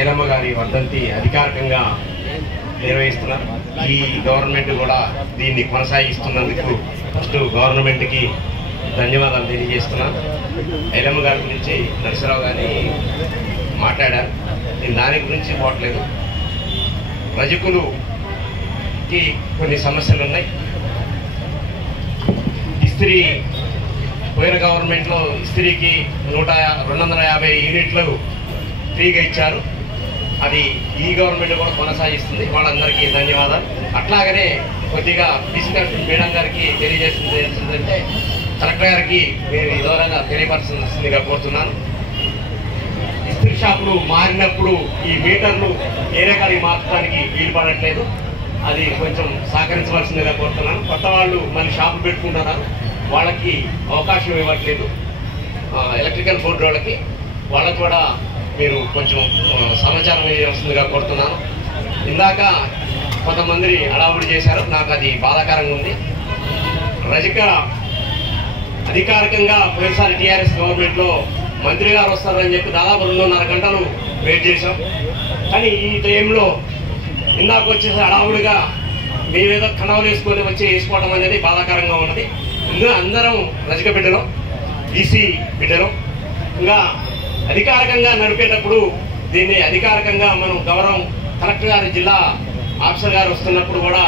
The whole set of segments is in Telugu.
ఐలమ్మ గారి వర్ధంతి అధికారికంగా నిర్వహిస్తున్నారు. ఈ గవర్నమెంట్ కూడా దీన్ని కొనసాగిస్తున్నందుకు ఫస్ట్ గవర్నమెంట్కి ధన్యవాదాలు తెలియజేస్తున్నాను. ఐలమ్మ గారి గురించి నరసరావు గారిని మాట్లాడారు. నేను దాని గురించి పోవట్లేదు. రజకులుకి కొన్ని సమస్యలు ఉన్నాయి. ఇస్త్రీ పోయిన గవర్నమెంట్లో ఇస్త్రీకి 250 యూనిట్లు ఫ్రీగా ఇచ్చారు. అది ఈ గవర్నమెంట్ కూడా కొనసాగిస్తుంది. వాళ్ళందరికీ ధన్యవాదాలు. అట్లాగనే కొద్దిగా ఫిజికల్ మేడం గారికి తెలియజేస్తుంది ఏంటంటే కలెక్టర్ గారికి నేను ఈ దూరంగా తెలియపరచాల్సిందిగా కోరుతున్నాను. ఇస్త్రీ షాపులు మారినప్పుడు ఈ మీటర్లు వేరే కాడికి మార్చడానికి వీలు పడట్లేదు. అది కొంచెం సహకరించవలసిందిగా కోరుతున్నాను. కొత్త వాళ్ళు మళ్ళీ షాపులు పెట్టుకుంటున్నారు, వాళ్ళకి అవకాశం ఇవ్వట్లేదు. ఎలక్ట్రికల్ బోర్డు వాళ్ళకి కూడా మీరు కొంచెం సమాచారం ఇవ్వాల్సిందిగా కోరుతున్నాను. ఇందాక కొంతమంది అడావుడి చేశారు, నాకు అది బాధాకరంగా ఉంది. రజక అధికారికంగా పోయినసారి టీఆర్ఎస్ గవర్నమెంట్లో మంత్రి గారు వస్తారని చెప్పి దాదాపు 2.5 గంటలు వెయిట్ చేశాం. కానీ ఈ టైంలో ఇందాక వచ్చేసి అడావుడిగా మేమేదో కణాలు వేసుకొని వచ్చి వేసుకోవడం అనేది బాధాకరంగా ఉన్నది. ఇంకా అందరం రజక బిడ్డలు, బీసీ బిడ్డలు. ఇంకా అధికారికంగా నడిపేటప్పుడు దీన్ని అధికారికంగా మనం గౌరవం కలెక్టర్ గారు, జిల్లా ఆఫీసర్ గారు వస్తున్నప్పుడు కూడా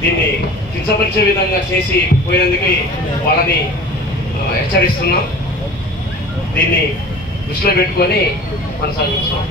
దీన్ని కించపరిచే విధంగా చేసి పోయినందుకు వాళ్ళని హెచ్చరిస్తున్నాం. దీన్ని దృష్టిలో పెట్టుకొని కొనసాగిస్తున్నాం.